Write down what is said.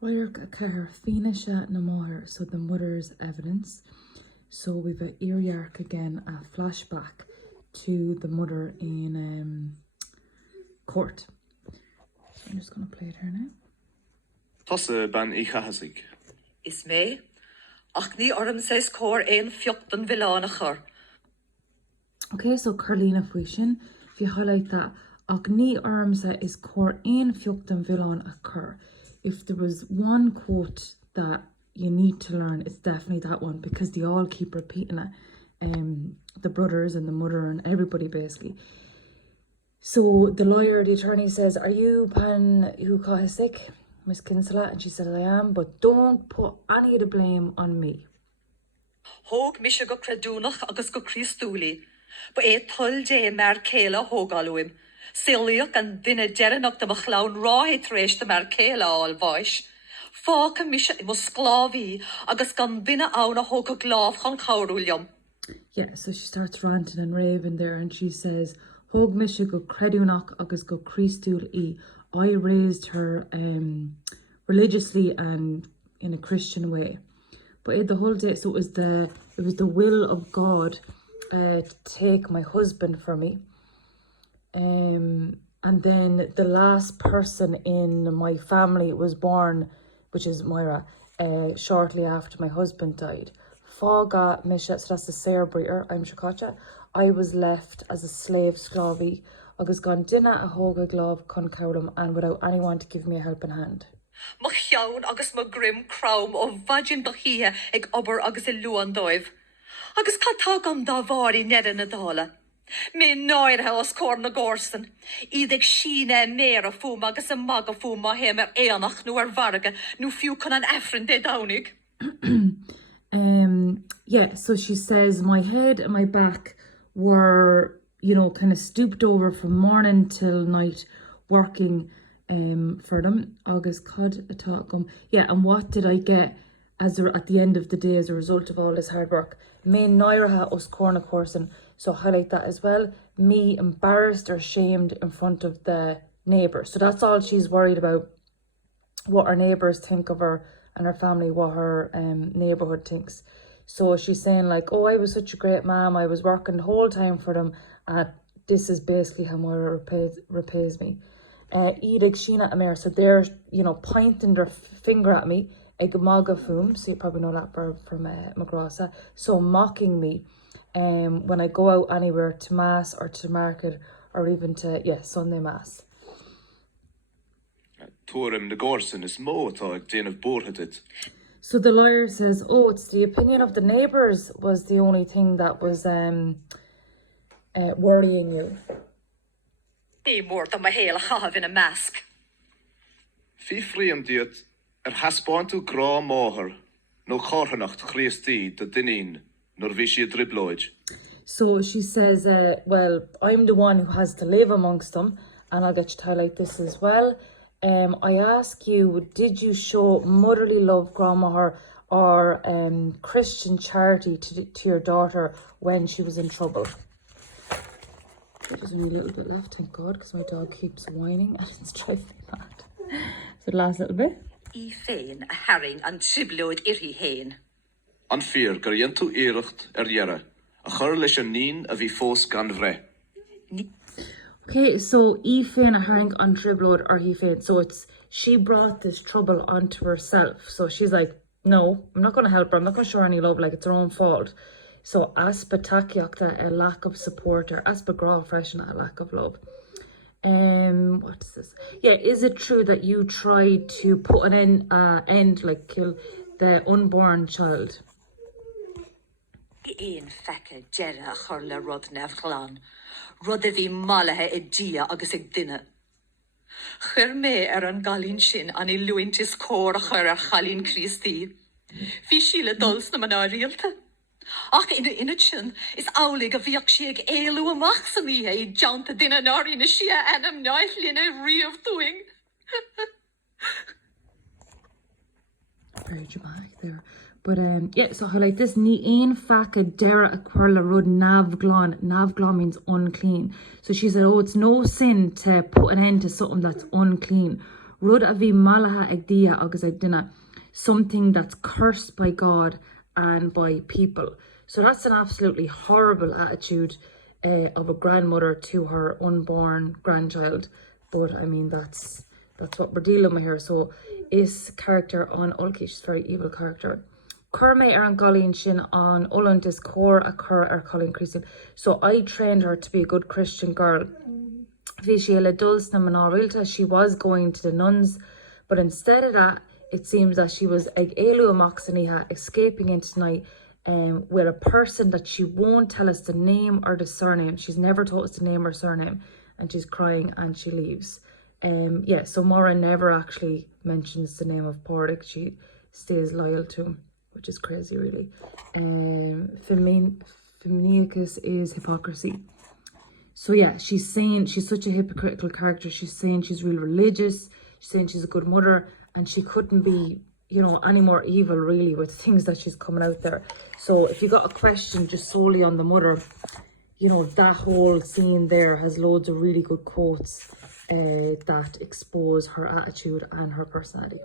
Radharc car finisha na mother, so the mother's evidence. So we've a Radharc again, a flashback to the mother in court. So I'm just going to play it here now. Tosse ban I chahasig. Is me, ach ní orm says cor ein fiochtan vilánachar. Okay, so Carlina Fuishin, if you highlight that, ach ní ormsa is cor ein fiochtan vilán achar. If there was one quote that you need to learn, it's definitely that one, because they all keep repeating it. The brothers and the mother and everybody basically. So the lawyer, the attorney says, are you pan who caught his sick, Miss Kinsella? And she said, I am, but don't put any of the blame on me. Hog misha go credúnach agus go Christúli, but tol je mar céla hog aluim. Siliach and dinne derenach de machlaun ráhe tresh de mar céla all voish. Fáca misha I mus sclavi agus gan dinne auna hog a glav chan chaurúliam. Yeah, so she starts ranting and raving there, and she says, Hog misha go credúnach agus go Christúl I. I raised her religiously and in a Christian way. But the whole day, so it was the will of God to take my husband from me. And then the last person in my family was born, which is Moira, shortly after my husband died. Fága misha, so that's the Sarebreaker, I'm Shakacha. I was left as a slave sclavy, agus gan dinna a hoga glove con cowdum, and without anyone to give me a helping hand. Ma chiawn agus ma grim crawm o vagin bachia ag ober agus I luan doiv. Agus catag am da vari ned na dala. Me noir ha os cor na gorsten. Ideg shine mer a fum agus a mag a fum ma hemer eanach nu varga nu fiu con an efren de daunig. Yeah, so she says my head and my back were, you know, kind of stooped over from morning till night working for them. Agus cod atá. Yeah, and what did I get at the end of the day as a result of all this hard work? Me noiraha os corna corson, so highlight that as well. Me embarrassed or shamed in front of the neighbours. So that's all she's worried about, what her neighbours think of her and her family, what her neighbourhood thinks. So she's saying like, oh, I was such a great mom, I was working the whole time for them, and this is basically how Moira repays me. Idig Sheena Amir, so they're, you know, pointing their finger at me, ag magafum, so you probably know that verb from Magrasa, so mocking me when I go out anywhere to mass or to market or even to, Sunday mass. Tuarim na gorsen is mo tá ag déanamh bórtha it. So the lawyer says, oh, it's the opinion of the neighbours was the only thing that was worrying you. Ní mór da ma héla chahav in a mask. Fi friam diet haspáintú grá máthar nó chorthanacht chríostí de duine nor bhí siad dribblóid. So she says, well, I'm the one who has to live amongst them, and I'll get you to highlight this as well. I ask you, did you show motherly love, grandma, or Christian charity to your daughter when she was in trouble? There's only a little bit left, thank God, because my dog keeps whining and it's driving me mad. So the last little bit. I féin a herring an triblóid iri héin. An fear gur tú éirecht dhearra, a chur leis an nín a bhí fós gan bhre. Okay, so I féin a herring an triblóid or he féin. So it's, she brought this trouble onto herself. So she's like, no, I'm not going to help her. I'm not going to show her any love, like it's her own fault. So aspa takiakta, a lack of support, or aspa gra freshen, a lack of love. What is this? Yeah, is it true that you tried to put an end, like kill the unborn child? Ein fecca jera chur le rud nefchlan. Rud a bhí malaithe I dia agus ag duine. Chur mé an galín sin an I luintis cór a chur chalín Christí. Bhí sí le duls na man áirialta. Ach ina sin is álaigh a bhíoch sí ag éalú amach san ihe I janta duine náirí na si anam náith lína riamh doing. Very dramatic there. But yeah, so highlight this. Ní ein faca dera a quirla rud navglon. Navglon means unclean. So she said, oh, it's no sin to put an end to something that's unclean. Rud a bhí malaha ag dia agus ag dinna. Something that's cursed by God and by people. So that's an absolutely horrible attitude of a grandmother to her unborn grandchild. But I mean, that's what we're dealing with here. So is character on Ulki, she's a very evil character. Curme an Galín sin on Ulant is core a cur Colin Christian. So I trained her to be a good Christian girl. Vishiela dulls na manarilta, she was going to the nuns, but instead of that, it seems that she was ag elu amoxaniha, escaping into night with a person that she won't tell us the name or the surname. She's never told us the name or surname, and she's crying and she leaves. Yeah, so Maura never actually mentions the name of Pordic. She stays loyal to him, which is crazy, really. Feminicus is hypocrisy. So yeah, she's saying she's such a hypocritical character. She's saying she's real religious. She's saying she's a good mother, and she couldn't be, you know, any more evil really with things that she's coming out there. So if you got a question just solely on the mother, you know, that whole scene there has loads of really good quotes that expose her attitude and her personality.